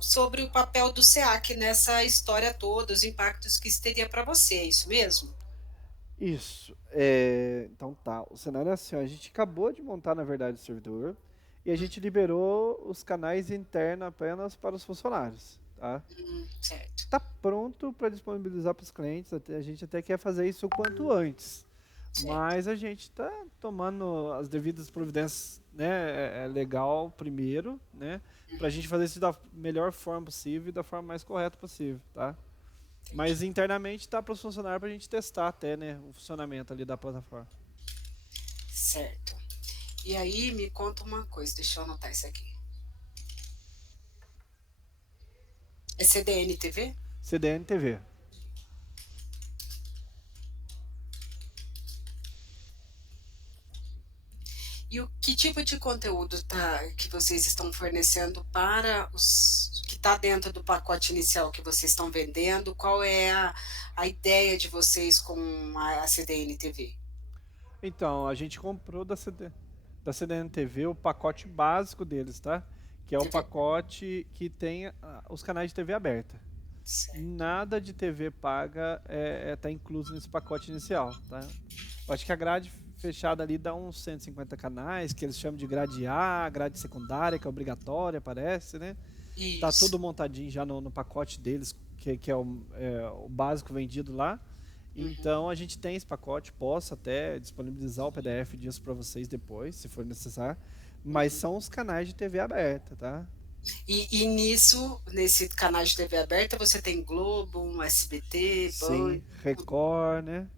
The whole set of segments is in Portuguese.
sobre o papel do SEAC nessa história toda, os impactos que isso teria para você, é isso mesmo? Isso. Então tá, o cenário é assim, ó, a gente acabou de montar, na verdade, o servidor e a gente liberou os canais internos apenas para os funcionários, tá? Certo, Tá pronto para disponibilizar para os clientes, a gente até quer fazer isso o quanto antes, certo. mas a gente está tomando as devidas providências, né, legal primeiro, né, para a gente fazer isso da melhor forma possível e da forma mais correta possível, tá? Mas Entendi. internamente tá para os funcionários para a gente testar até, né, o funcionamento ali da plataforma. Certo. E aí, me conta uma coisa, deixa eu anotar isso aqui. É CDN TV? CDN TV. E o que tipo de conteúdo que vocês estão fornecendo para os que está dentro do pacote inicial que vocês estão vendendo? Qual é a ideia de vocês com a CDN TV? Então, a gente comprou da CDN TV o pacote básico deles, tá? Que é o TV. pacote que tem os canais de TV aberta. Certo. Nada de TV paga tá incluso nesse pacote inicial, tá? Eu acho que a grade fechada ali dá uns 150 canais, que eles chamam de grade A, grade secundária, que é obrigatória, parece, né? Tá tudo Isso. montadinho já no pacote deles, que é o básico vendido lá. Uhum. Então a gente tem esse pacote, posso até disponibilizar o PDF disso para vocês depois, se for necessário. Mas Uhum. são os canais de TV aberta, tá? E nisso, nesse canal de TV aberta, você tem Globo, um SBT, Band, Sim, tudo. Record, né?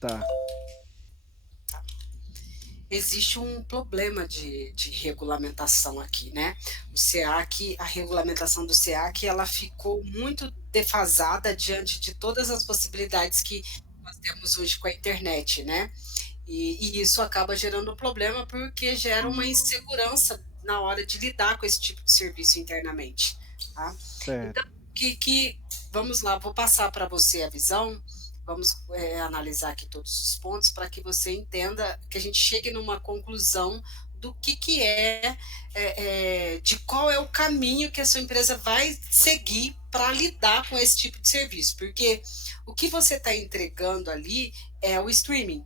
Tá, Existe um problema de regulamentação aqui, né? O SEAC, a regulamentação do SEAC, ela ficou muito defasada diante de todas as possibilidades que nós temos hoje com a internet, né? E isso acaba gerando um problema porque gera uma insegurança na hora de lidar com esse tipo de serviço internamente, tá? Então, certo. vamos lá, vou passar para você a visão, vamos analisar aqui todos os pontos para que você entenda, que a gente chegue numa conclusão do que de qual é o caminho que a sua empresa vai seguir para lidar com esse tipo de serviço, porque o que você está entregando ali é o streaming,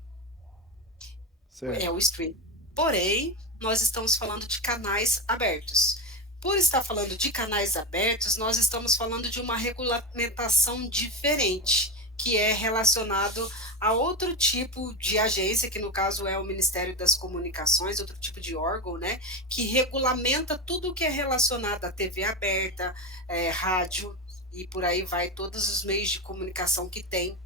é Certo. o streaming. Porém, nós estamos falando de canais abertos. Por estar falando de canais abertos, nós estamos falando de uma regulamentação diferente, que é relacionado a outro tipo de agência, que no caso é o Ministério das Comunicações, outro tipo de órgão, né, que regulamenta tudo que é relacionado à TV aberta, rádio e por aí vai, todos os meios de comunicação que tem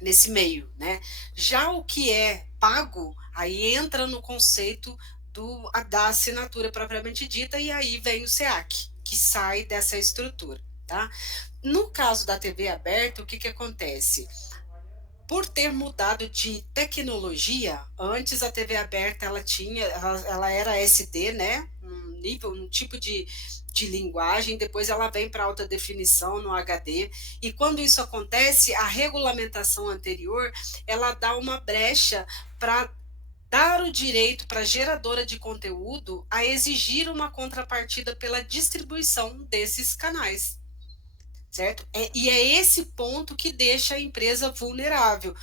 nesse meio, né? Já o que é pago, aí entra no conceito da assinatura propriamente dita, e aí vem o SEAC, que sai dessa estrutura, tá? No caso da TV aberta, o que acontece? Por ter mudado de tecnologia, antes a TV aberta ela era SD, né? Um tipo de linguagem, depois ela vem para alta definição no HD, e quando isso acontece, a regulamentação anterior ela dá uma brecha para dar o direito para a geradora de conteúdo a exigir uma contrapartida pela distribuição desses canais, certo? E é esse ponto que deixa a empresa vulnerável.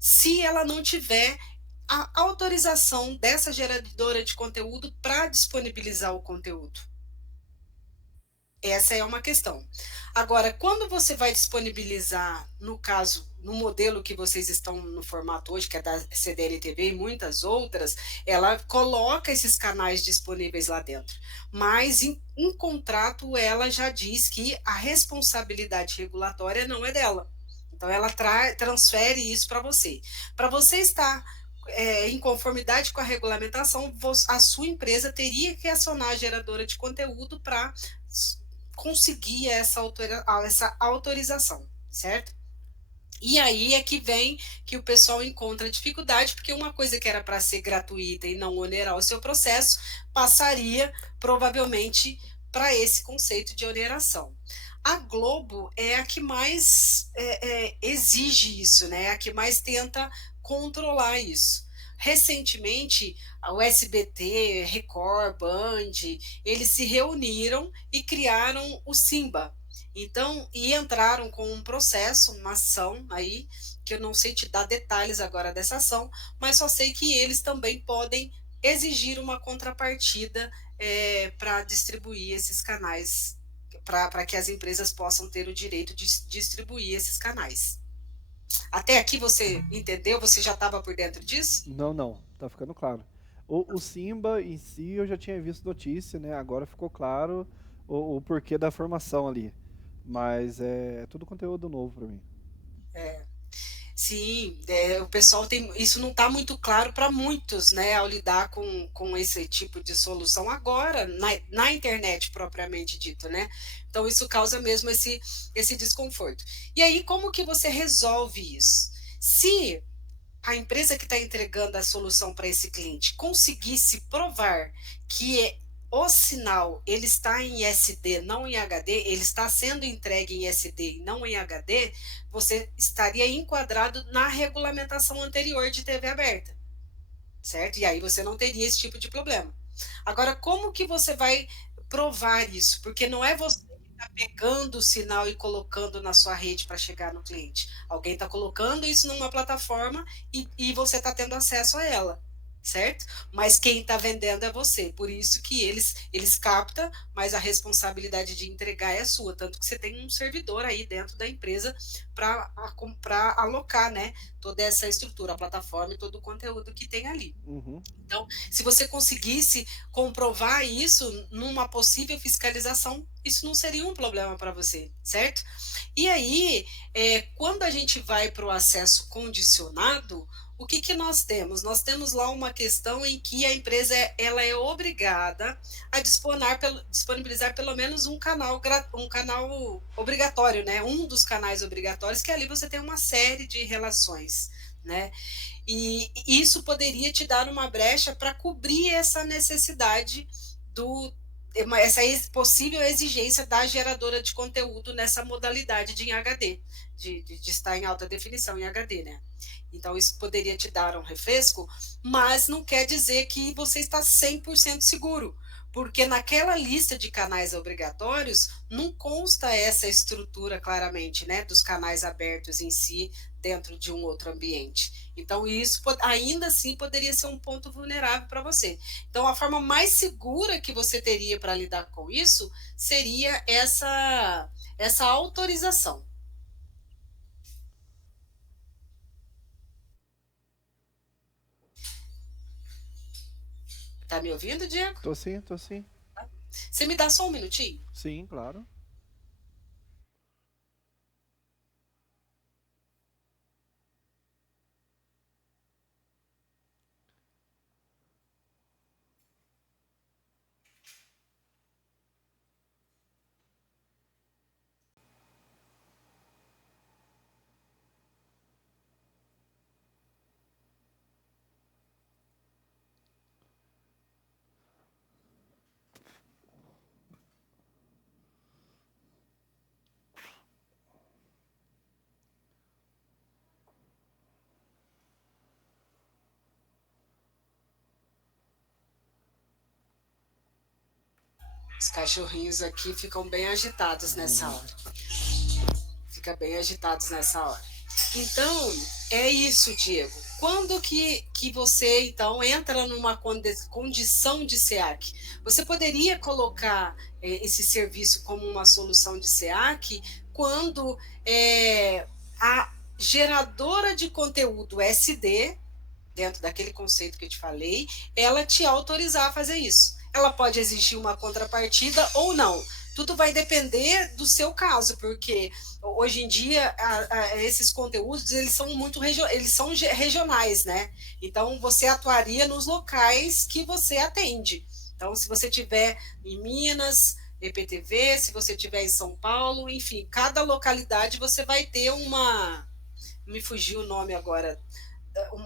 Se ela não tiver a autorização dessa geradora de conteúdo para disponibilizar o conteúdo. Essa é uma questão. Agora, quando você vai disponibilizar, no caso, no modelo que vocês estão no formato hoje, que é da CDN-TV e muitas outras, ela coloca esses canais disponíveis lá dentro. Mas em contrato ela já diz que a responsabilidade regulatória não é dela. Então ela transfere isso para você. Para você estar em conformidade com a regulamentação, a sua empresa teria que acionar a geradora de conteúdo para conseguir essa autorização, certo? E aí é que vem que o pessoal encontra dificuldade, porque uma coisa que era para ser gratuita e não onerar o seu processo, passaria provavelmente para esse conceito de oneração. A Globo é a que mais exige isso, né? A que mais tenta controlar isso. Recentemente, o SBT, Record, Band, eles se reuniram e criaram o Simba. Então, e entraram com um processo, uma ação aí, que eu não sei te dar detalhes agora dessa ação, mas só sei que eles também podem exigir uma contrapartida para distribuir esses canais, para que as empresas possam ter o direito de distribuir esses canais. Até aqui você entendeu? Você já estava por dentro disso? Não, não, tá ficando claro. O Simba em si eu já tinha visto notícia, né? Agora ficou claro o porquê da formação ali. Mas é tudo conteúdo novo pra mim. Sim, o pessoal tem. Isso não está muito claro para muitos, né, ao lidar com esse tipo de solução agora, na internet propriamente dito, né? Então, isso causa mesmo esse desconforto. E aí, como que você resolve isso? Se a empresa que está entregando a solução para esse cliente conseguisse provar que o sinal ele está em SD, não em HD, ele está sendo entregue em SD e não em HD, você estaria enquadrado na regulamentação anterior de TV aberta, certo? E aí você não teria esse tipo de problema. Agora, como que você vai provar isso? Porque não é você que está pegando o sinal e colocando na sua rede para chegar no cliente. Alguém está colocando isso numa plataforma e você está tendo acesso a ela, certo? Mas quem está vendendo é você. Por isso que eles captam, mas a responsabilidade de entregar é sua. Tanto que você tem um servidor aí dentro da empresa para alocar, né, toda essa estrutura, a plataforma e todo o conteúdo que tem ali. Uhum. Então, se você conseguisse comprovar isso numa possível fiscalização, isso não seria um problema para você, certo? E aí, quando a gente vai para o acesso condicionado, o que, que nós temos? Nós temos lá uma questão em que a empresa ela é obrigada a disponibilizar pelo menos um canal obrigatório, né? Um dos canais obrigatórios, que ali você tem uma série de relações, né? E isso poderia te dar uma brecha para cobrir essa necessidade essa possível exigência da geradora de conteúdo nessa modalidade de em HD, de estar em alta definição em HD, né? Então, isso poderia te dar um refresco, mas não quer dizer que você está 100% seguro, porque naquela lista de canais obrigatórios não consta essa estrutura claramente, né, dos canais abertos em si dentro de um outro ambiente. Então, isso ainda assim poderia ser um ponto vulnerável para você. Então, a forma mais segura que você teria para lidar com isso seria essa autorização. Tá me ouvindo, Diego? Tô sim, tô sim. Você me dá só um minutinho? Sim, claro. Os cachorrinhos aqui ficam bem agitados nessa Uhum. hora. Fica bem agitados nessa hora. Então, é isso, Diego. Quando que você, então, entra numa condição de SEAC? Você poderia colocar esse serviço como uma solução de SEAC quando a geradora de conteúdo SD, dentro daquele conceito que eu te falei, ela te autorizar a fazer isso. Ela pode exigir uma contrapartida ou não. Tudo vai depender do seu caso, porque hoje em dia esses conteúdos eles são muito eles são regionais, né? Então você atuaria nos locais que você atende. Então, se você tiver em Minas, EPTV, se você tiver em São Paulo, enfim, cada localidade você vai ter uma. Me fugiu o nome agora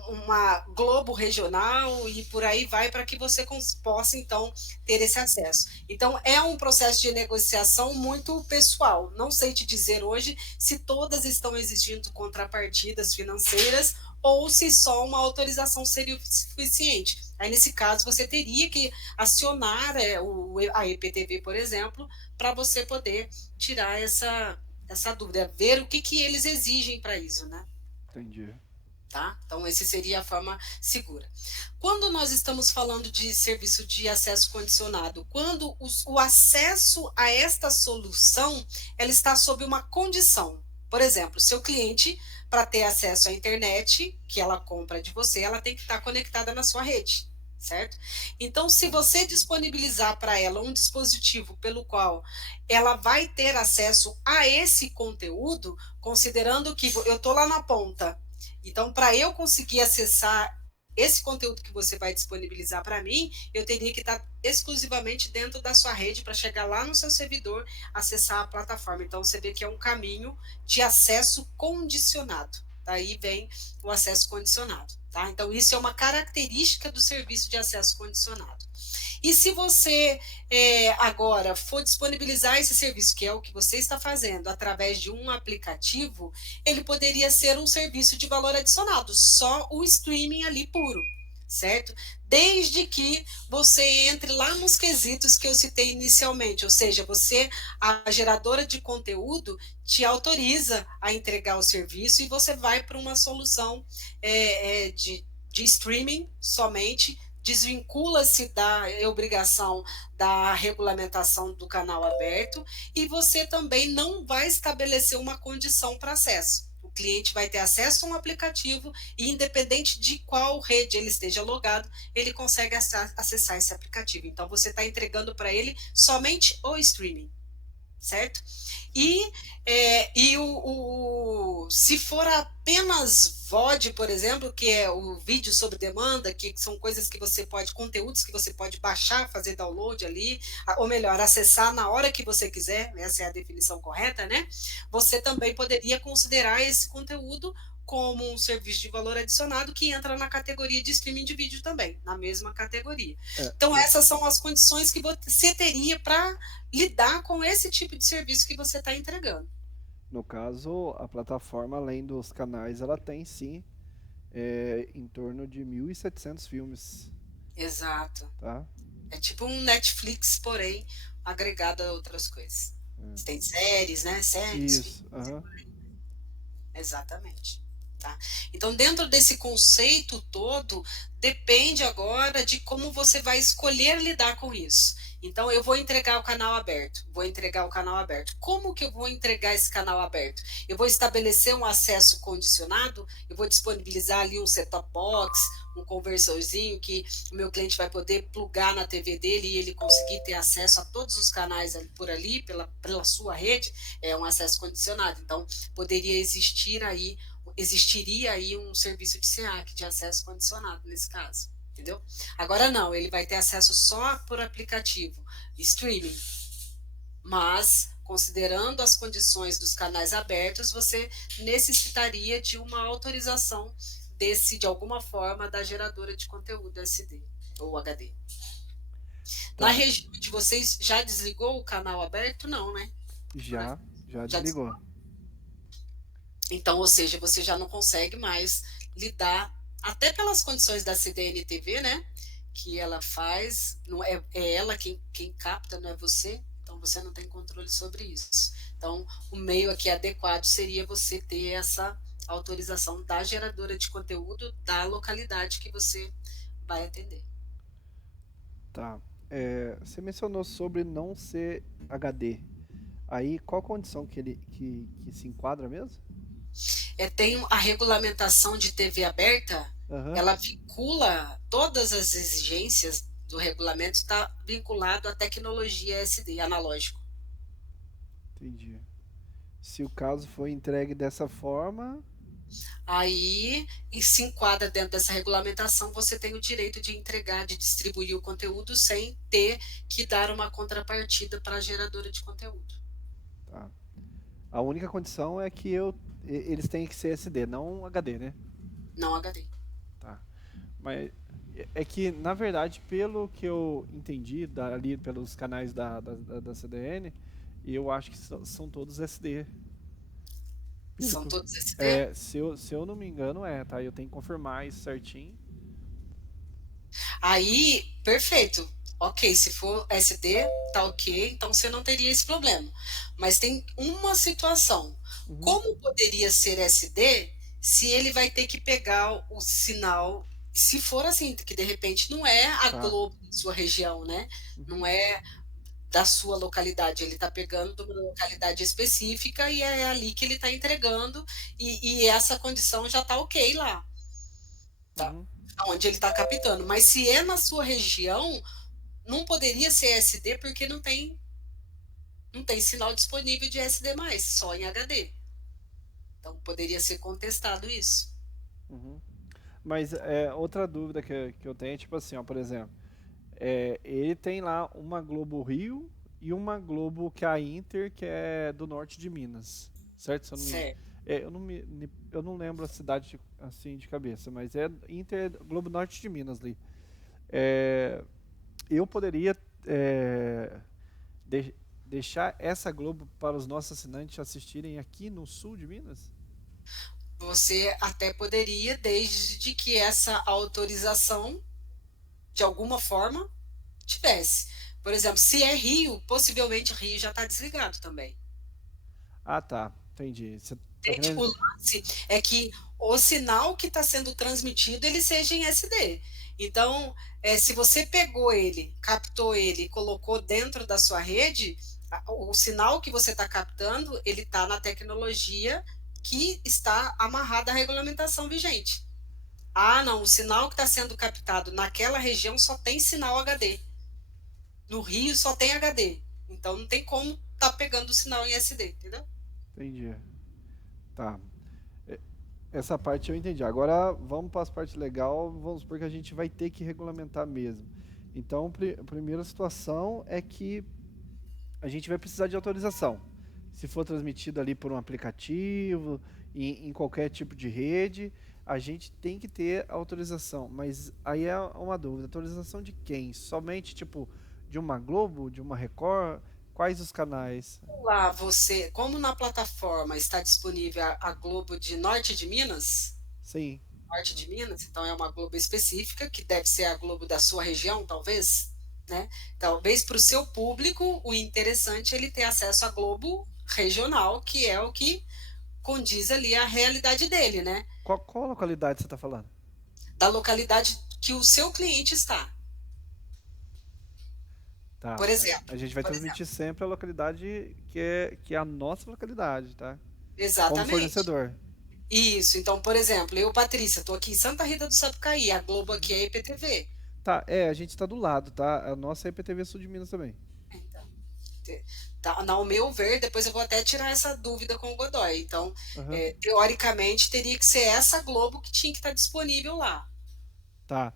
uma Globo regional e por aí vai, para que você possa, então, ter esse acesso. Então, é um processo de negociação muito pessoal. Não sei te dizer hoje se todas estão exigindo contrapartidas financeiras ou se só uma autorização seria o suficiente. Aí, nesse caso, você teria que acionar a EPTV, por exemplo, para você poder tirar essa dúvida, ver o que eles exigem para isso, né? Entendi. Tá? Então, essa seria a forma segura. Quando nós estamos falando de serviço de acesso condicionado, quando o acesso a esta solução, ela está sob uma condição. Por exemplo, seu cliente, para ter acesso à internet que ela compra de você, ela tem que estar conectada na sua rede, certo? Então, se Tá. você disponibilizar para ela um dispositivo pelo qual ela vai ter acesso a esse conteúdo, considerando que eu estou lá na ponta, então, para eu conseguir acessar esse conteúdo que você vai disponibilizar para mim, eu teria que estar exclusivamente dentro da sua rede para chegar lá no seu servidor, acessar a plataforma. Então, você vê que é um caminho de acesso condicionado. Daí vem o acesso condicionado. Tá? Então, isso é uma característica do serviço de acesso condicionado. E se você agora for disponibilizar esse serviço, que é o que você está fazendo, através de um aplicativo, ele poderia ser um serviço de valor adicionado, só o streaming ali puro, certo? Desde que você entre lá nos quesitos que eu citei inicialmente, ou seja, você, a geradora de conteúdo, te autoriza a entregar o serviço e você vai para uma solução de streaming somente, desvincula-se da obrigação da regulamentação do canal aberto e você também não vai estabelecer uma condição para acesso. O cliente vai ter acesso a um aplicativo e, independente de qual rede ele esteja logado, ele consegue acessar esse aplicativo. Então, você está entregando para ele somente o streaming, certo? Se for apenas VOD, por exemplo, que é o vídeo sobre demanda, que são coisas que você pode, conteúdos que você pode baixar, fazer download ali, ou melhor, acessar na hora que você quiser, essa é a definição correta, né? Você também poderia considerar esse conteúdo como um serviço de valor adicionado que entra na categoria de streaming de vídeo também, na mesma categoria. É, Então, essas são as condições que você teria para lidar com esse tipo de serviço que você está entregando. no caso, a plataforma, além dos canais, ela tem sim em torno de 1.700 filmes, Exato. tá? É tipo um Netflix, porém agregado a outras coisas. Você tem séries, né? Séries, Isso, filmes. aham. Exatamente. Tá? Então, dentro desse conceito todo, depende agora de como você vai escolher lidar com isso. Então, eu vou entregar o canal aberto, vou entregar o canal aberto. Como que eu vou entregar esse canal aberto? Eu vou estabelecer um acesso condicionado, eu vou disponibilizar ali um set-top box, um conversorzinho que o meu cliente vai poder plugar na TV dele e ele conseguir ter acesso a todos os canais por ali, pela sua rede, é um acesso condicionado. Então, poderia existiria aí um serviço de SEAC, de acesso condicionado, nesse caso, entendeu? Agora não, ele vai ter acesso só por aplicativo, streaming, mas, considerando as condições dos canais abertos, você necessitaria de uma autorização de alguma forma, da geradora de conteúdo SD ou HD. Na Tá. região de vocês, já desligou o canal aberto? Não, né? Já Já desligou. Então, ou seja, você já não consegue mais lidar, até pelas condições da CDN-TV, né? Que ela faz, não é ela quem capta, não é você, então você não tem controle sobre isso. Então, o meio aqui adequado seria você ter essa autorização da geradora de conteúdo da localidade que você vai atender. Tá. Você mencionou sobre não ser HD. Aí, qual condição que se enquadra mesmo? Tem a regulamentação de TV aberta, Aham, ela vincula todas as exigências do regulamento, está vinculado à tecnologia SD, analógico. entendi. Se o caso for entregue dessa forma, Aí, e se enquadra dentro dessa regulamentação, você tem o direito de entregar, de distribuir o conteúdo sem ter que dar uma contrapartida para a geradora de conteúdo. tá. A única condição é que eles têm que ser SD, não HD, né? Não HD. Mas é que, na verdade, pelo que eu entendi ali pelos canais da CDN, eu acho que são todos SD. Pelo São que todos SD? se eu não me engano, tá? Eu tenho que confirmar isso certinho. Aí, perfeito. Ok, se for SD, tá ok, então você não teria esse problema. Mas tem uma situação. Uhum. Como poderia ser SD se ele vai ter que pegar o sinal, se for assim, que de repente não é a Tá. Globo da sua região, né? Não Uhum. é da sua localidade, ele está pegando de uma localidade específica e é ali que ele está entregando, e essa condição já está ok lá, tá? Uhum. Onde ele está captando. Mas se é na sua região, não poderia ser SD porque não tem sinal disponível de SD mais, só em HD. Então poderia ser contestado isso. Uhum. Mas outra dúvida que eu tenho é tipo assim, ó, por exemplo, ele tem lá uma Globo Rio e uma Globo que é a Inter, que é do norte de Minas, certo? Se eu não me, Certo. eu não lembro a cidade assim de cabeça, mas é Inter Globo Norte de Minas ali. É, eu poderia é, de- deixar essa Globo para os nossos assinantes assistirem aqui no sul de Minas? Você até poderia, desde que essa autorização, de alguma forma, tivesse. Por exemplo, se é Rio, possivelmente Rio já está desligado também. Ah, tá, entendi. Você tá Entende? querendo. O lance é que o sinal que está sendo transmitido ele seja em SD. Então, se você pegou ele, captou ele e colocou dentro da sua rede, o sinal que você está captando, ele está na tecnologia que está amarrada à regulamentação vigente. Ah, não, o sinal que está sendo captado naquela região só tem sinal HD. No Rio só tem HD. Então não tem como tá pegando o sinal em SD, entendeu? Entendi. Tá. E- Essa parte eu entendi. Agora vamos para as partes legal, vamos porque a gente vai ter que regulamentar mesmo. Então, a primeira situação é que a gente vai precisar de autorização. Se for transmitido ali por um aplicativo, em qualquer tipo de rede, a gente tem que ter autorização. Mas aí é uma dúvida: autorização de quem? Somente tipo de uma Globo, de uma Record? Quais os canais? Lá você, como na plataforma está disponível a Globo de Norte de Minas, Sim. Norte de Minas, então é uma Globo específica, que deve ser a Globo da sua região, talvez, né? Talvez para o seu público, o interessante é ele ter acesso à Globo regional, que é o que condiz ali a realidade dele, né? Qual localidade você está falando? Da localidade que o seu cliente está. Tá. Por exemplo, A gente vai por exemplo, transmitir sempre a localidade que é a nossa localidade, tá? Como exatamente. fornecedor. Isso, então, por exemplo, eu, Patrícia, estou aqui em Santa Rita do Sapucaí, a Globo aqui Uhum. é IPTV. Tá, a gente tá do lado, tá? A nossa é IPTV Sul de Minas também. Então, tá, ao meu ver, depois eu vou até tirar essa dúvida com o Godoy. Então, Aham. teoricamente, teria que ser essa Globo que tinha que estar disponível lá, Tá.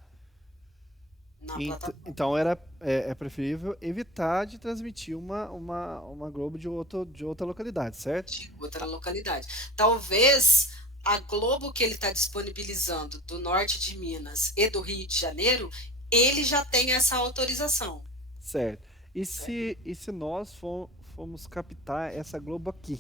na plataforma Então é preferível evitar de transmitir uma Globo de outra localidade, certo? de outra localidade. Talvez a Globo que ele está disponibilizando do norte de Minas e do Rio de Janeiro, ele já tem essa autorização. Certo. Né? E se nós formos captar essa Globo aqui?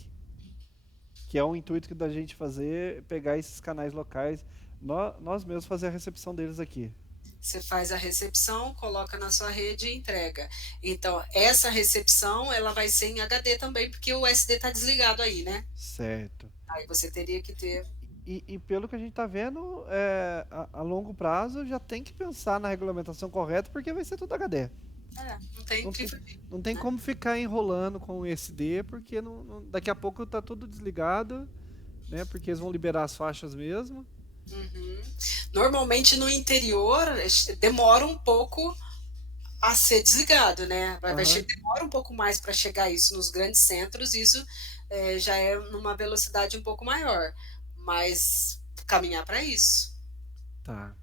Que é o intuito da gente fazer, pegar esses canais locais, nós mesmos fazer a recepção deles aqui. Você faz a recepção, coloca na sua rede e entrega. Então, essa recepção, ela vai ser em HD também, porque o SD está desligado aí, né? Certo. Aí você teria que ter. E pelo que a gente está vendo, a longo prazo já tem que pensar na regulamentação correta, porque vai ser tudo HD. Não tem Não que. tem, não tem Né? como ficar enrolando com o SD, porque daqui a pouco está tudo desligado, né? Porque eles vão liberar as faixas mesmo. Uhum. Normalmente no interior demora um pouco a ser desligado, né? Aham, Demora um pouco mais para chegar isso nos grandes centros, isso já é numa velocidade um pouco maior, mas caminhar para isso. tá.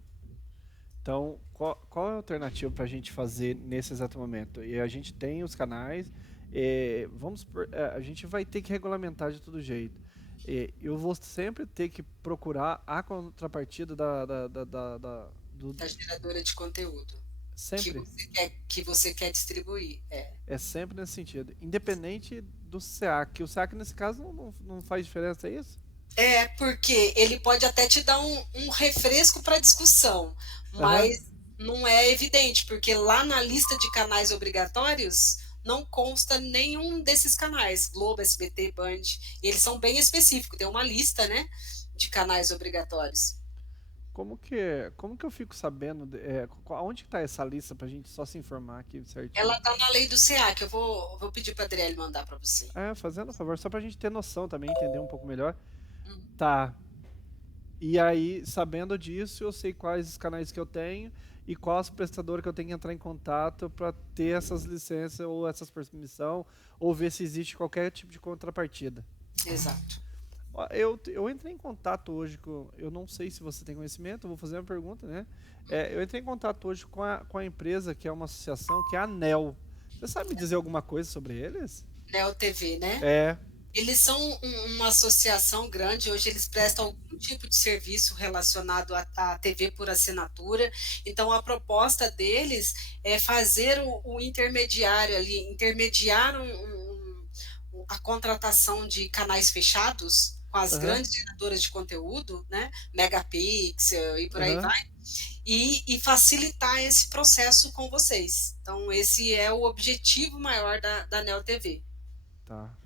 Então, qual é a alternativa para a gente fazer nesse exato momento? E a gente tem os canais, a gente vai ter que regulamentar de todo jeito. Eu vou sempre ter que procurar a contrapartida da geradora de conteúdo sempre? que você quer distribuir. É sempre nesse sentido. Independente do SEAC. O SEAC, nesse caso, não faz diferença, é isso? Porque ele pode até te dar um refresco para discussão, Aham. mas não é evidente, porque lá na lista de canais obrigatórios não consta nenhum desses canais, Globo, SBT, Band, e eles são bem específicos, tem uma lista, né, de canais obrigatórios. Como que eu fico sabendo? Onde que tá essa lista pra gente só se informar aqui Ela certinho? está na lei do CA, que eu vou pedir para a Adriele mandar para você. Fazendo a favor, só pra gente ter noção também, entender um pouco melhor. Hum, Tá. E aí, sabendo disso, eu sei quais os canais que eu tenho e qual as prestadoras que eu tenho que entrar em contato para ter essas licenças ou essas permissão ou ver se existe qualquer tipo de contrapartida. exato. Ó, eu entrei em contato hoje com. Eu não sei se você tem conhecimento, eu vou fazer uma pergunta, né? Eu entrei em contato hoje com a empresa, que é uma associação, que é a ANEL. Você sabe me dizer alguma coisa sobre eles? Neo TV, né? É. Eles são uma associação grande, hoje eles prestam algum tipo de serviço relacionado à TV por assinatura. Então, a proposta deles é fazer o intermediário ali, intermediar a contratação de canais fechados com as Aham. grandes geradoras de conteúdo, né? Megapixel e por aí Aham. vai, e facilitar esse processo com vocês. Então, esse é o objetivo maior da Neo TV. Tá.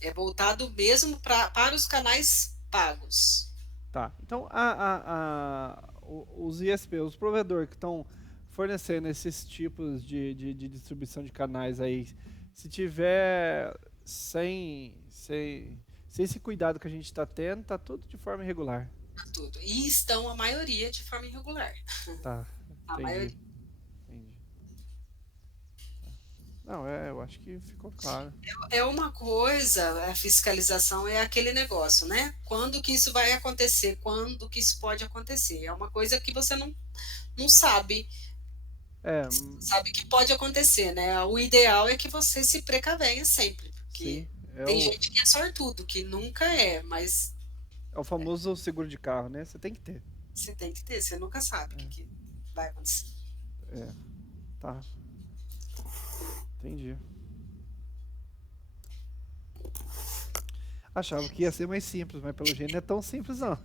É voltado mesmo para os canais pagos. Tá. Então, os ISP, os provedores que estão fornecendo esses tipos de distribuição de canais aí, se tiver sem esse cuidado que a gente está tendo, tá tudo de forma irregular. Tudo. E estão a maioria de forma irregular. Tá, A entendi, maioria. entendi. Não, eu acho que ficou claro. É uma coisa, a fiscalização é aquele negócio, né? Quando que isso vai acontecer? Quando que isso pode acontecer? É uma coisa que você não sabe. É, Sabe que pode acontecer, né? O ideal é que você se precavenha sempre, sim, porque tem gente que é sortudo, que nunca mas é o famoso seguro de carro, né? Você tem que ter. você tem que ter, você nunca sabe o que vai acontecer. É, tá, entendi. Achava que ia ser mais simples, mas pelo jeito não é tão simples não.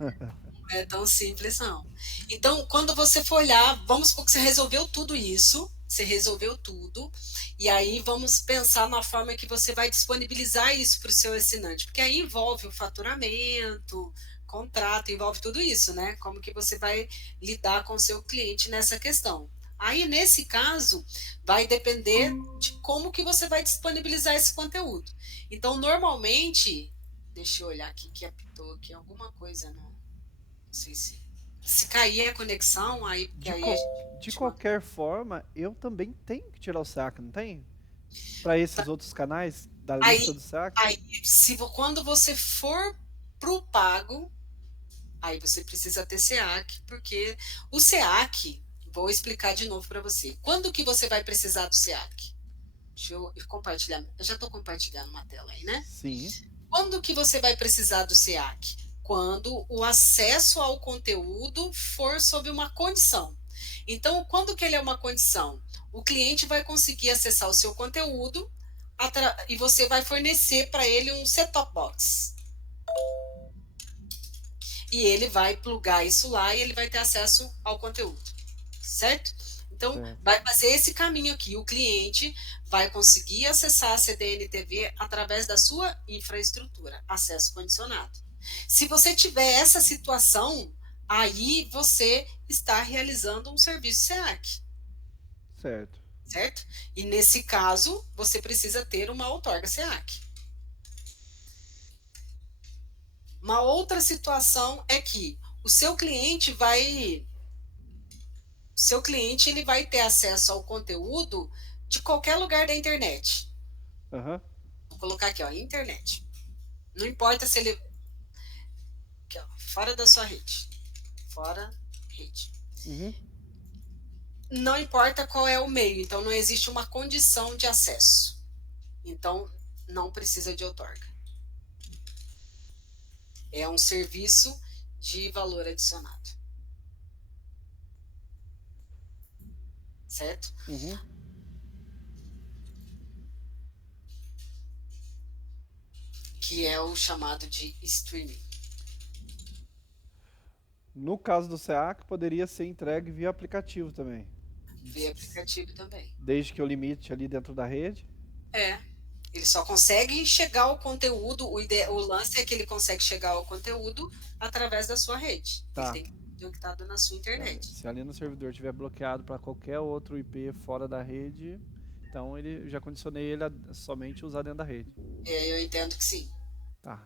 Não é tão simples, não. Então, quando você for olhar, vamos supor que você resolveu tudo isso, você resolveu tudo, e aí vamos pensar na forma que você vai disponibilizar isso para o seu assinante, porque aí envolve o faturamento, contrato, envolve tudo isso, né? Como que você vai lidar com o seu cliente nessa questão. Aí, nesse caso, vai depender de como que você vai disponibilizar esse conteúdo. Então, normalmente, deixa eu olhar aqui que apitou aqui alguma coisa, não sei se cair a conexão, aí, porque De, aí a qual- gente de te manda. qualquer forma, eu também tenho que tirar o SAC, não tem? Para esses outros canais da lista Aí, do SAC? aí quando você for pro pago, aí você precisa ter SEAC, porque o SEAC, vou explicar de novo para você. Quando que você vai precisar do SEAC? Deixa eu compartilhar. Eu já estou compartilhando uma tela aí, né? Sim. Quando que você vai precisar do SEAC? Quando o acesso ao conteúdo for sob uma condição. Então, quando que ele é uma condição? O cliente vai conseguir acessar o seu conteúdo e você vai fornecer para ele um set-top box. E ele vai plugar isso lá e ele vai ter acesso ao conteúdo, certo? Então, Certo. vai fazer esse caminho aqui. O cliente vai conseguir acessar a CDN-TV através da sua infraestrutura, acesso condicionado. Se você tiver essa situação, aí você está realizando um serviço SEAC, Certo. certo? E nesse caso, você precisa ter uma outorga SEAC. Uma outra situação é que o seu cliente ele vai ter acesso ao conteúdo de qualquer lugar da internet. Aham. Vou colocar aqui, ó, internet. Não importa se ele aqui, ó, fora da sua rede, fora rede. Uhum. Não importa qual é o meio, então não existe uma condição de acesso. Então não precisa de outorga. É um serviço de valor adicionado. certo? Uhum. Que é o chamado de streaming, No caso do SEAC, poderia ser entregue via aplicativo também. via aplicativo também. Desde que eu limite ali dentro da rede. É, ele só consegue chegar ao conteúdo, o lance é que ele consegue chegar ao conteúdo através da sua rede. Ele Tá. tem que estar conectado na sua internet. Se ali no servidor tiver bloqueado para qualquer outro IP fora da rede, então ele já condicionei ele a somente usar dentro da rede. É, eu entendo que sim. Tá.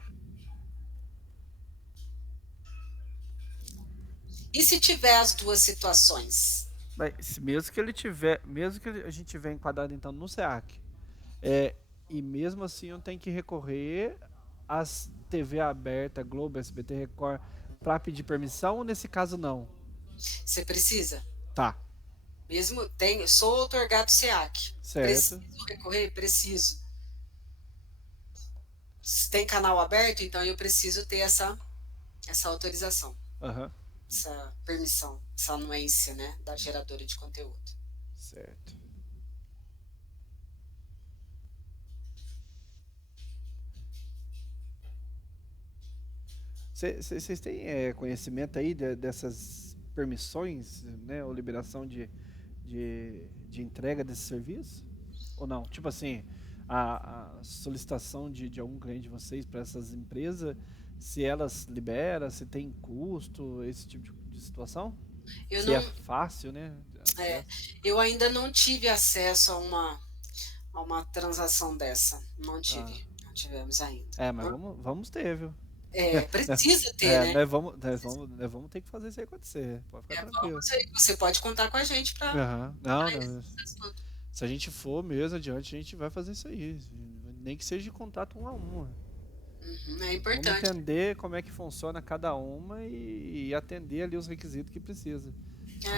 E se tiver as duas situações? Mas mesmo que ele tiver, mesmo que a gente tiver enquadrado então no SEAC, e mesmo assim eu tenho que recorrer às TV aberta, Globo, SBT, Record, para pedir permissão ou nesse caso não? Você precisa? Tá, Mesmo tem, sou outorgado SEAC. Preciso certo. recorrer? Preciso. Se tem canal aberto, então eu preciso ter essa autorização, Aham, essa permissão, essa anuência, né, da geradora de conteúdo. certo. Vocês têm conhecimento aí dessas permissões, né, ou liberação de entrega desse serviço? Ou não? Tipo assim, a solicitação de algum cliente de vocês para essas empresas, se elas liberam, se tem custo, esse tipo de situação? Eu Se é não, fácil, né? é, Acesso. eu ainda não tive acesso a uma transação dessa. Não Tá. tive, não tivemos ainda. Mas vamos ter, viu? Precisa ter, né? Nós vamos ter que fazer isso aí acontecer. Pode ficar tranquilo. Vamos aí. Você pode contar com a gente para Aham. Não, esse não. assunto. Se a gente for mesmo adiante, a gente vai fazer isso aí. Nem que seja de contato um a um. Uhum, é Vamos importante. entender como é que funciona cada uma e atender ali os requisitos que precisa.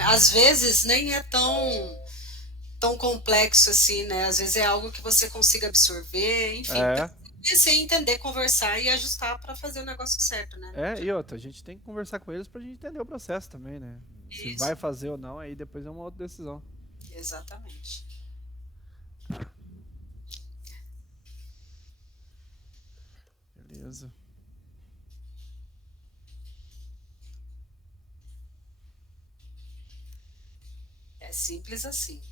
Às vezes nem é tão complexo assim, né? Às vezes é algo que você consiga absorver, enfim, É, conhecer, entender, conversar e ajustar para fazer o negócio certo, né? e outra, a gente tem que conversar com eles pra gente entender o processo também, né? Se Isso, vai fazer ou não, aí depois é uma outra decisão. exatamente. Beleza. É simples assim.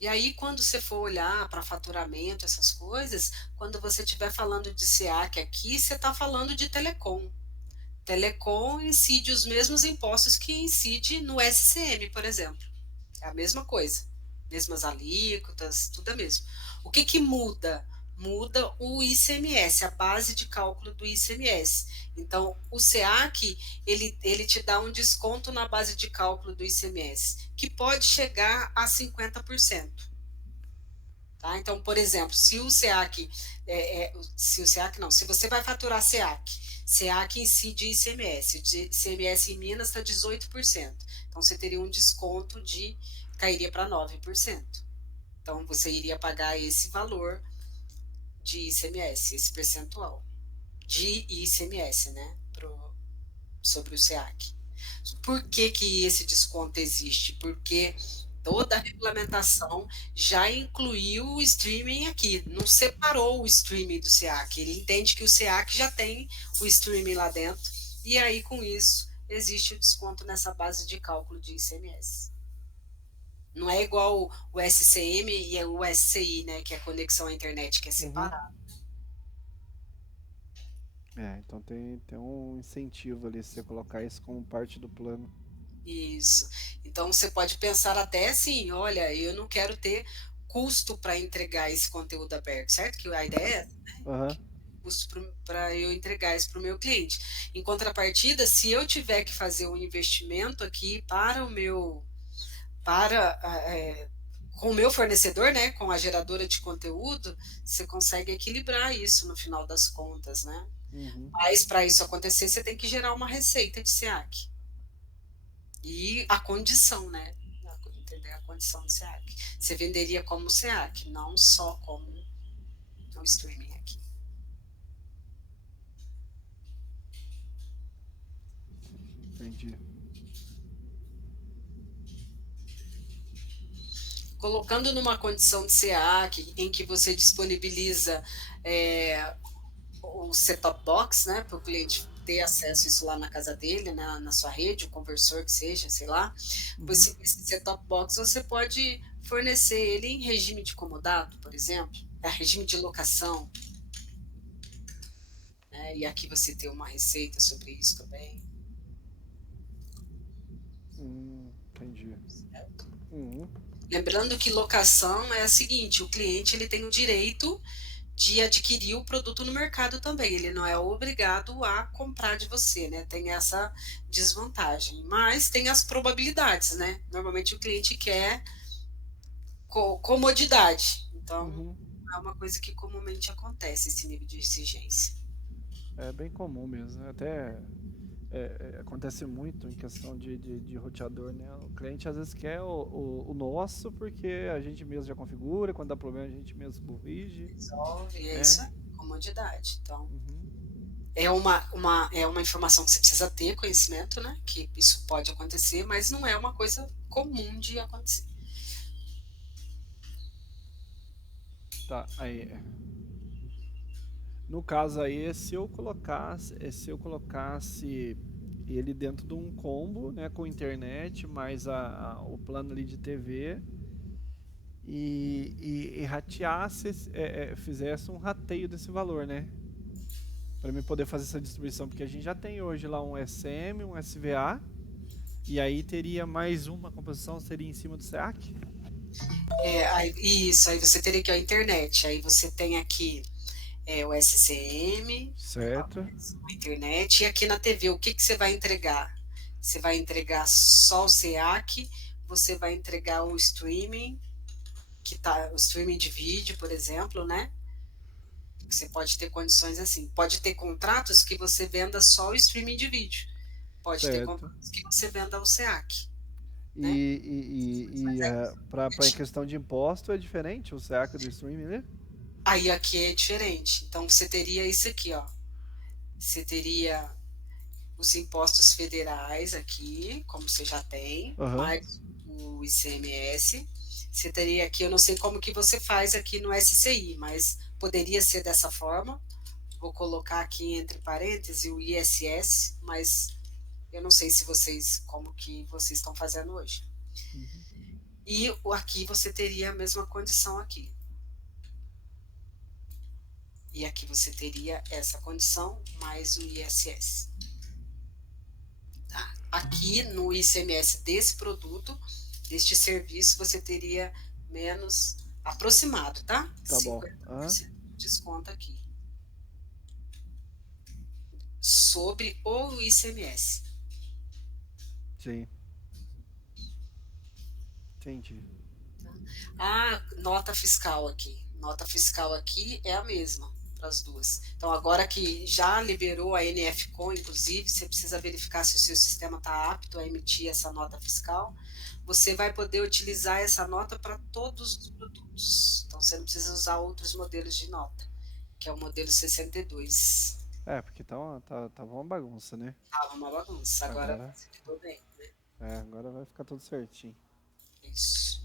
E aí, quando você for olhar para faturamento, essas coisas, quando você estiver falando de SEAC aqui, você está falando de telecom. Telecom incide os mesmos impostos que incide no SCM, por exemplo. É a mesma coisa. Mesmas alíquotas, tudo é mesmo. O que que muda? Muda o ICMS, a base de cálculo do ICMS. Então, o SEAC, ele te dá um desconto na base de cálculo do ICMS, que pode chegar a 50%. Tá? Então, por exemplo, se o SEAC, se o SEAC não, se você vai faturar SEAC incide ICMS, de ICMS em Minas está 18%. Então, você teria um desconto cairia para 9%. Então, você iria pagar esse valor de ICMS, esse percentual de ICMS, né, sobre o SEAC. Por que que esse desconto existe? Porque toda a regulamentação já incluiu o streaming aqui, não separou o streaming do SEAC. Ele entende que o SEAC já tem o streaming lá dentro, e aí com isso existe o desconto nessa base de cálculo de ICMS. Não é igual o SCM e o SCI, né, que é a conexão à internet, que é Uhum. separado. Então tem um incentivo ali, se você colocar isso como parte do plano. Isso. Então você pode pensar até assim, olha, eu não quero ter custo para entregar esse conteúdo aberto, certo? Que a ideia é essa, né? Aham. Custo para eu entregar isso para o meu cliente. Em contrapartida, se eu tiver que fazer um investimento aqui para com o meu fornecedor, né, com a geradora de conteúdo, você consegue equilibrar isso no final das contas, né? Uhum. Mas para isso acontecer, você tem que gerar uma receita de SEAC. E a condição, né? Entender a condição de SEAC. Você venderia como SEAC, não só como o streaming aqui. Entendi. colocando numa condição de CA em que você disponibiliza o set-top box, né, para o cliente ter acesso a isso lá na casa dele, na sua rede, o conversor que seja, sei lá, Uhum. esse set-top box você pode fornecer ele em regime de comodato, por exemplo, regime de locação, né, e aqui você tem uma receita sobre isso também. Entendi. Uhum. Lembrando que locação é a seguinte, o cliente ele tem o direito de adquirir o produto no mercado também. Ele não é obrigado a comprar de você, né? Tem essa desvantagem. Mas tem as probabilidades, né? Normalmente o cliente quer comodidade. Então, Uhum. é uma coisa que comumente acontece, esse nível de exigência. É bem comum mesmo, né? Até acontece muito em questão de roteador, né? O cliente às vezes quer o nosso porque a gente mesmo já configura, quando dá problema a gente mesmo corrige, Resolve, é isso né? aí, comodidade. Então, Uhum. é uma informação que você precisa ter conhecimento, né? Que isso pode acontecer, mas não é uma coisa comum de acontecer. Tá, aí. No caso aí, se eu colocasse ele dentro de um combo, né, com internet, mais o plano ali de TV e rateasse, fizesse um rateio desse valor, né? Para mim poder fazer essa distribuição, porque a gente já tem hoje lá um SM, um SVA, e aí teria mais uma composição, seria em cima do SEAC? Isso, aí você teria que ir à internet. Aí você tem aqui o SCM, Certo, a internet, e aqui na TV, o que, que você vai entregar? Você vai entregar só o SEAC, você vai entregar o streaming, o streaming de vídeo, por exemplo, né? Você pode ter condições assim. Pode ter contratos que você venda só o streaming de vídeo. Pode ter certo. contratos que você venda o SEAC, né? E para em questão de imposto é diferente o SEAC do streaming, né? Aí aqui é diferente. Então você teria isso aqui, ó. Você teria os impostos federais aqui, como você já tem, Aham. mais o ICMS. Você teria aqui, eu não sei como que você faz aqui no SCI, mas poderia ser dessa forma. Vou colocar aqui entre parênteses o ISS, mas eu não sei se vocês, como que vocês estão fazendo hoje. Uhum. E aqui você teria a mesma condição aqui. E aqui você teria essa condição mais o ISS. Tá? Aqui no ICMS desse produto, deste serviço, você teria menos aproximado, tá? Tá bom. 50% de desconto aqui sobre o ICMS. Sim, entendi. A nota fiscal aqui. Nota fiscal aqui é a mesma para as duas. Então, agora que já liberou a NFCom, inclusive, você precisa verificar se o seu sistema está apto a emitir essa nota fiscal. Você vai poder utilizar essa nota para todos os produtos. Então, você não precisa usar outros modelos de nota, que é o modelo 62. Porque tava uma bagunça, né? Estava uma bagunça, agora Agora, facilitou bem, né? agora vai ficar tudo certinho. Isso.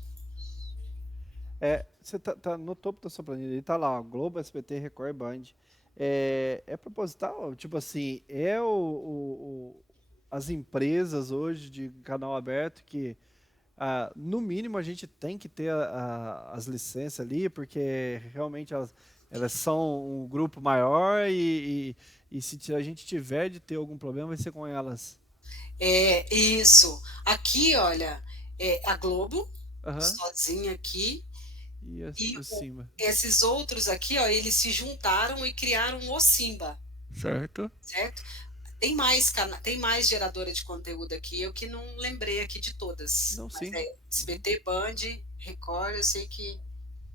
Você tá no topo da sua planilha, aí tá lá, ó, Globo, SBT, Record, Band. É proposital? Tipo assim, as empresas hoje de canal aberto que, no mínimo, a gente tem que ter as licenças ali, porque realmente elas são um grupo maior e se a gente tiver de ter algum problema, vai ser com elas. Isso. Aqui, olha, a Globo, Aham. sozinha aqui. E O Simba. esses outros aqui, ó, eles se juntaram e criaram o Simba, Certo. certo? Tem mais geradora de conteúdo aqui, eu que não lembrei aqui de todas. Não, Mas sim. é Uhum. SBT, Band, Record, eu sei que,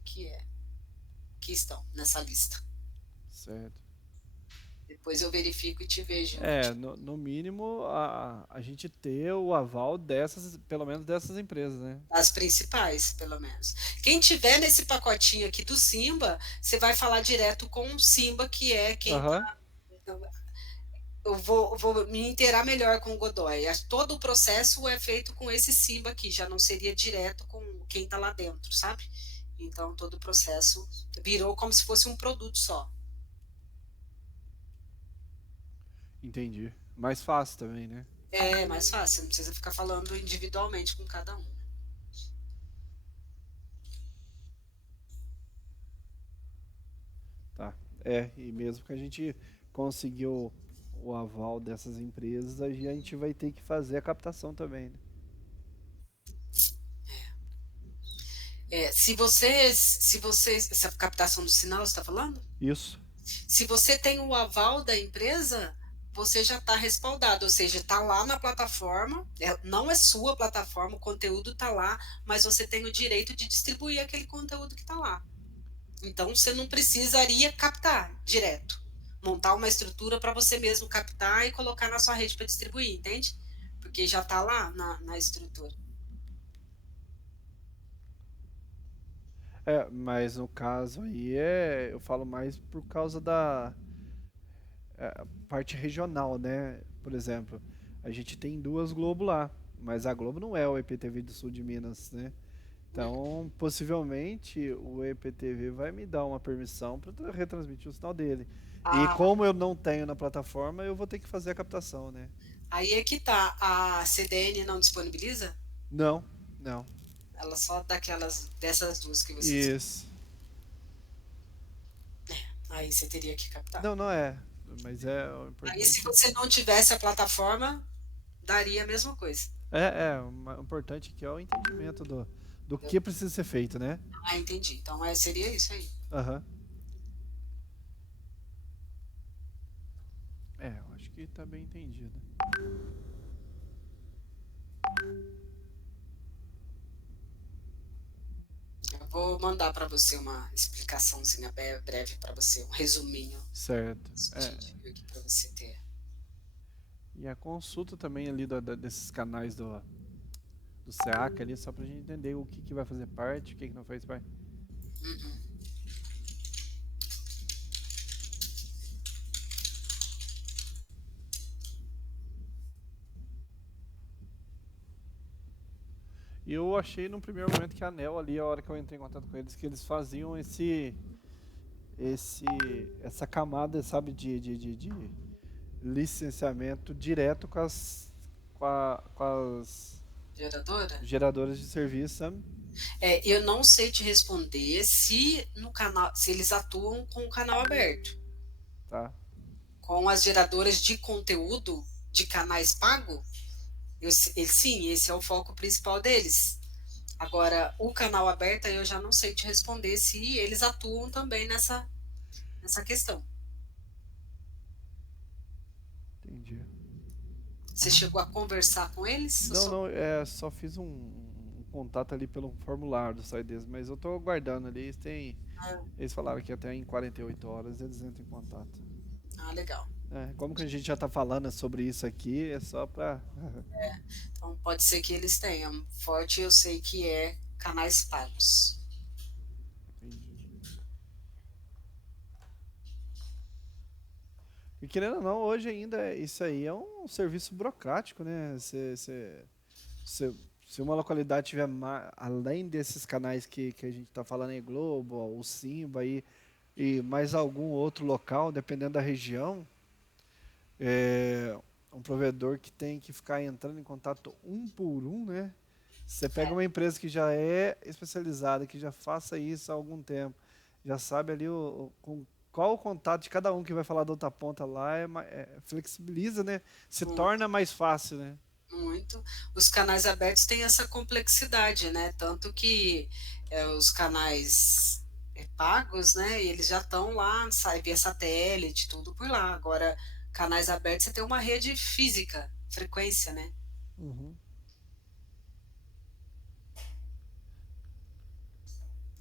que estão nessa lista. Certo. Depois eu verifico e te vejo. No mínimo, a gente ter o aval dessas, pelo menos dessas empresas, né? As principais, pelo menos. Quem tiver nesse pacotinho aqui do Simba, você vai falar direto com o Simba, que é quem Aham. eu vou me inteirar melhor com o Godoy. Todo o processo é feito com esse Simba aqui, já não seria direto com quem está lá dentro, sabe? Então, todo o processo virou como se fosse um produto só. Entendi. Mais fácil também, né? É mais fácil, não precisa ficar falando individualmente com cada um. Tá. É, e mesmo que a gente conseguiu o aval dessas empresas, a gente vai ter que fazer a captação também, né? Essa captação do sinal, você está falando? Isso. Se você tem o aval da empresa, você já está respaldado, ou seja, está lá na plataforma, não é sua plataforma, o conteúdo está lá, mas você tem o direito de distribuir aquele conteúdo que está lá. Então, você não precisaria captar direto, montar uma estrutura para você mesmo captar e colocar na sua rede para distribuir, entende? Porque já está lá na estrutura. É, mas no caso aí eu falo mais por causa da parte regional, né? Por exemplo, a gente tem duas Globo lá, mas a Globo não é o EPTV do Sul de Minas, né? Então, possivelmente, o EPTV vai me dar uma permissão para retransmitir o sinal dele. E Ah, como eu não tenho na plataforma, eu vou ter que fazer a captação, né? aí é que tá. A CDN não disponibiliza? Não, não. Ela só dessas duas que você disse. Isso. Aí você teria que captar. Não, não é. Mas o Aí, se importante. você não tivesse a plataforma, daria a mesma coisa. O importante aqui é o entendimento do que precisa ser feito, né? Ah, entendi. Então, seria isso aí. Aham. Eu acho que tá bem entendido. Eu vou mandar para você uma explicaçãozinha breve para você, um resuminho Certo. que a gente viu aqui para você ter. E a consulta também ali desses canais do SEAC ali, só pra gente entender o que vai fazer parte, o que não faz parte. Uhum. E eu achei num primeiro momento que a ANEL ali, a hora que eu entrei em contato com eles, que eles faziam essa camada, sabe, de licenciamento direto com as Geradora? geradoras de serviço, sabe? Eu não sei te responder se no canal, se eles atuam com o canal aberto, Tá. com as geradoras de conteúdo de canais pago. Sim, esse é o foco principal deles. Agora, o canal aberto, eu já não sei te responder se eles atuam também nessa questão. Entendi. Você chegou a conversar com eles? Não, não, só fiz um contato ali pelo formulário do site deles, mas eu tô aguardando ali, eles falaram que até em 48 horas eles entram em contato. Ah, legal. Como que a gente já tá falando sobre isso aqui, é só pra... Então, pode ser que eles tenham. Forte, eu sei que é canais pagos. Entendi. E querendo ou não, hoje ainda isso aí é um serviço burocrático, né? Se, se uma localidade tiver além desses canais que a gente está falando aí, Globo, o Simba aí, e mais algum outro local, dependendo da região, é um provedor que tem que ficar entrando em contato um por um, né? Você pega uma empresa que já é especializada, que já faça isso há algum tempo, já sabe ali com qual o contato de cada um que vai falar da outra ponta lá, flexibiliza, né? Se Muito, torna mais fácil, né? muito. Os canais abertos têm essa complexidade, né? Tanto que os canais pagos, né? Eles já estão lá, sai via satélite, tudo por lá. Agora, canais abertos, você tem uma rede física, frequência, né? Uhum.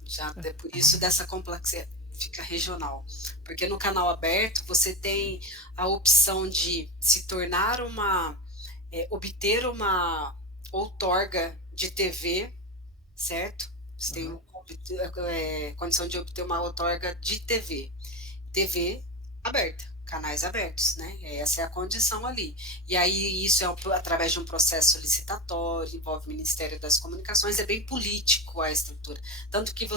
Já é por isso dessa complexidade fica regional. Porque no canal aberto você tem a opção de se tornar obter uma outorga de TV, certo? Você tem Uhum. condição de obter uma outorga de TV. TV aberta, canais abertos, né? Essa é a condição ali. E aí isso é através de um processo licitatório, envolve o Ministério das Comunicações, é bem político a estrutura. Tanto que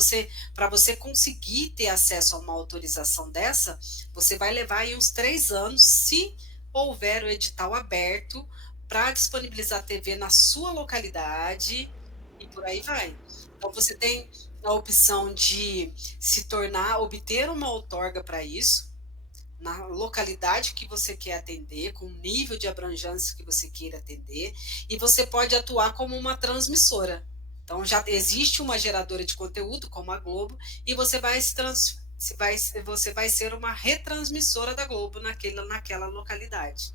para você conseguir ter acesso a uma autorização dessa, você vai levar aí uns 3 anos, se houver o edital aberto para disponibilizar a TV na sua localidade e por aí vai. Então você tem a opção de obter uma outorga para isso, na localidade que você quer atender, com o nível de abrangência que você queira atender, e você pode atuar como uma transmissora. Então já existe uma geradora de conteúdo, como a Globo, e você vai ser uma retransmissora da Globo naquela localidade.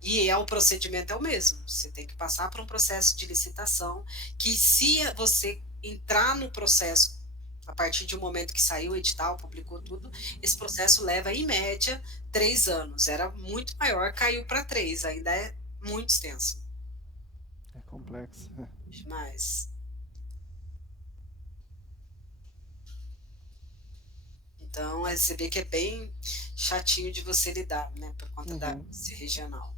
E o procedimento é o mesmo. Você tem que passar por um processo de licitação, que se você entrar no processo a partir de um momento que saiu o edital, publicou tudo, esse processo leva, em média, 3 anos. Era muito maior, caiu para 3, ainda é muito extenso. É complexo. Demais. Então, você vê que é bem chatinho de você lidar, né, por conta da Uhum. ser regional.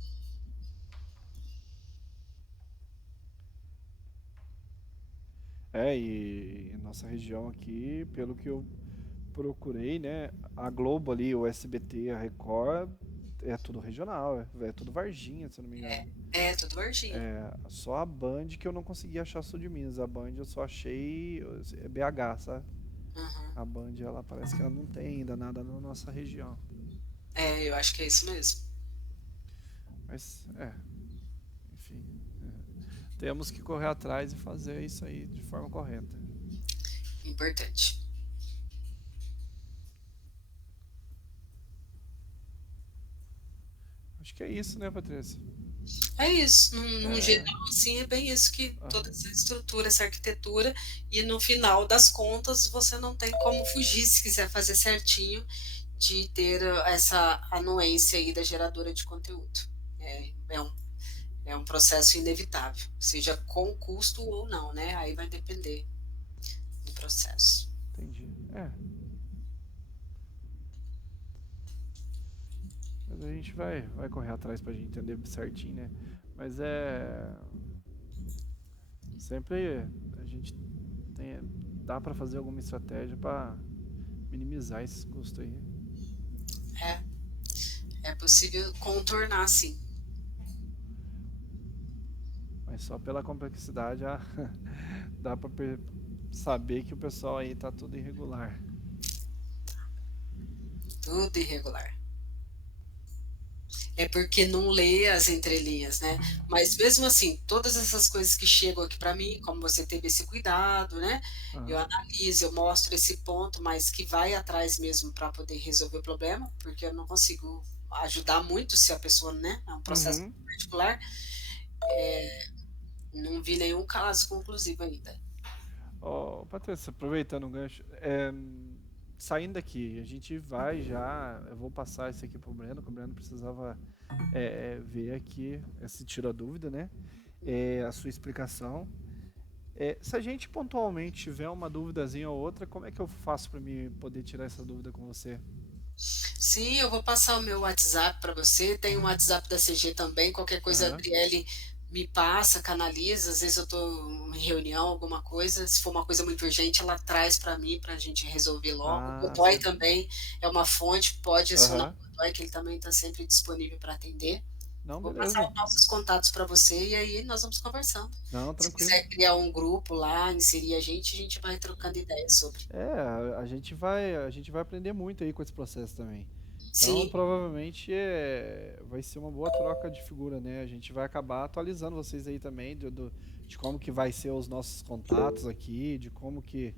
E nossa região aqui, pelo que eu procurei, né, a Globo ali, o SBT, a Record, é tudo regional, é tudo Varginha, se eu não me engano. Tudo Varginha. Só a Band que eu não consegui achar sul de Minas. A Band eu só achei BH, sabe? Uhum. A Band, ela parece que ela não tem ainda nada na nossa região. Eu acho que é isso mesmo. Mas, enfim. Temos que correr atrás e fazer isso aí de forma correta. Importante. Acho que é isso, né, Patrícia? É isso, num É, geral, assim, é bem isso que toda aham. essa estrutura, essa arquitetura, e no final das contas você não tem como fugir, se quiser fazer certinho, de ter essa anuência aí da geradora de conteúdo. É um processo inevitável, seja com custo ou não, né? Aí vai depender do processo. Entendi. Mas a gente vai correr atrás pra gente entender certinho, né? Mas sempre a gente tem, dá pra fazer alguma estratégia pra minimizar esses custos aí. É possível contornar, sim. Mas só pela complexidade já dá pra saber que o pessoal aí tá tudo irregular. Tudo irregular. É porque não lê as entrelinhas, né? Mas mesmo assim, todas essas coisas que chegam aqui para mim, como você teve esse cuidado, né? Eu Aham. analiso, eu mostro esse ponto, mas que vai atrás mesmo para poder resolver o problema, porque eu não consigo ajudar muito se a pessoa, né? É um processo Uhum. particular. Não vi nenhum caso conclusivo ainda. Ó, Patrícia, aproveitando o gancho, saindo daqui, a gente vai já, eu vou passar isso aqui pro Breno, que o Breno precisava ver aqui, se tira a dúvida, né? A sua explicação. Se a gente pontualmente tiver uma duvidazinha ou outra, como é que eu faço para mim poder tirar essa dúvida com você? Sim, eu vou passar o meu WhatsApp para você. Tem o WhatsApp da CG também. Qualquer coisa, a Aham. Adriele me passa, canaliza. Às vezes eu estou em reunião, alguma coisa. Se for uma coisa muito urgente, ela traz para mim para a gente resolver logo. O Ah, Godoy certo. também é uma fonte, pode acionar Aham. o Godoy, que ele também está sempre disponível para atender. Não, Vou passar beleza. os nossos contatos para você e aí nós vamos conversando. Não, Se tranquilo. quiser criar um grupo lá, inserir a gente vai trocando ideias sobre. A gente vai aprender muito aí com esse processo também. Então, Sim, provavelmente vai ser uma boa troca de figura, né? A gente vai acabar atualizando vocês aí também de como que vai ser os nossos contatos aqui, de como que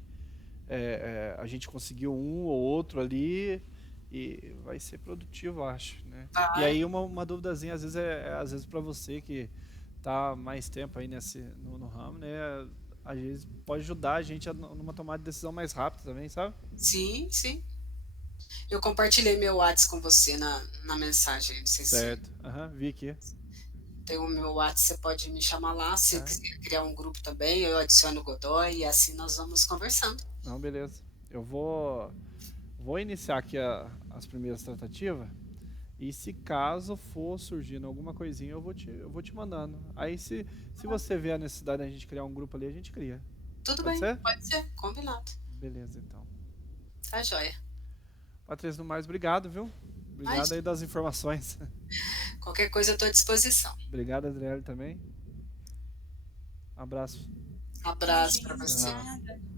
a gente conseguiu um ou outro ali e vai ser produtivo, acho, né? E vai. aí uma duvidazinha, às vezes para você que tá mais tempo aí no ramo, né? Às vezes pode ajudar a gente numa tomada de decisão mais rápida também, sabe? Sim, sim. Eu compartilhei meu WhatsApp com você na mensagem. Não sei se Certo. Aham, vi aqui. tem o meu WhatsApp, você pode me chamar lá. Se É. quiser criar um grupo também, eu adiciono o Godoy e assim nós vamos conversando. Não, beleza. Eu vou iniciar aqui as primeiras tratativas. E se caso for surgindo alguma coisinha, eu vou te mandando. Aí se você vê a necessidade da gente criar um grupo ali, a gente cria. Tudo Pode bem, ser? pode ser, combinado. Beleza, então. Tá joia. Patrícia, no mais, obrigado, viu? Obrigado Mas aí das informações. qualquer coisa eu estou à disposição. Obrigado, Adriele, também. Um abraço. Abraço para Imagina, você. Tchau. nada.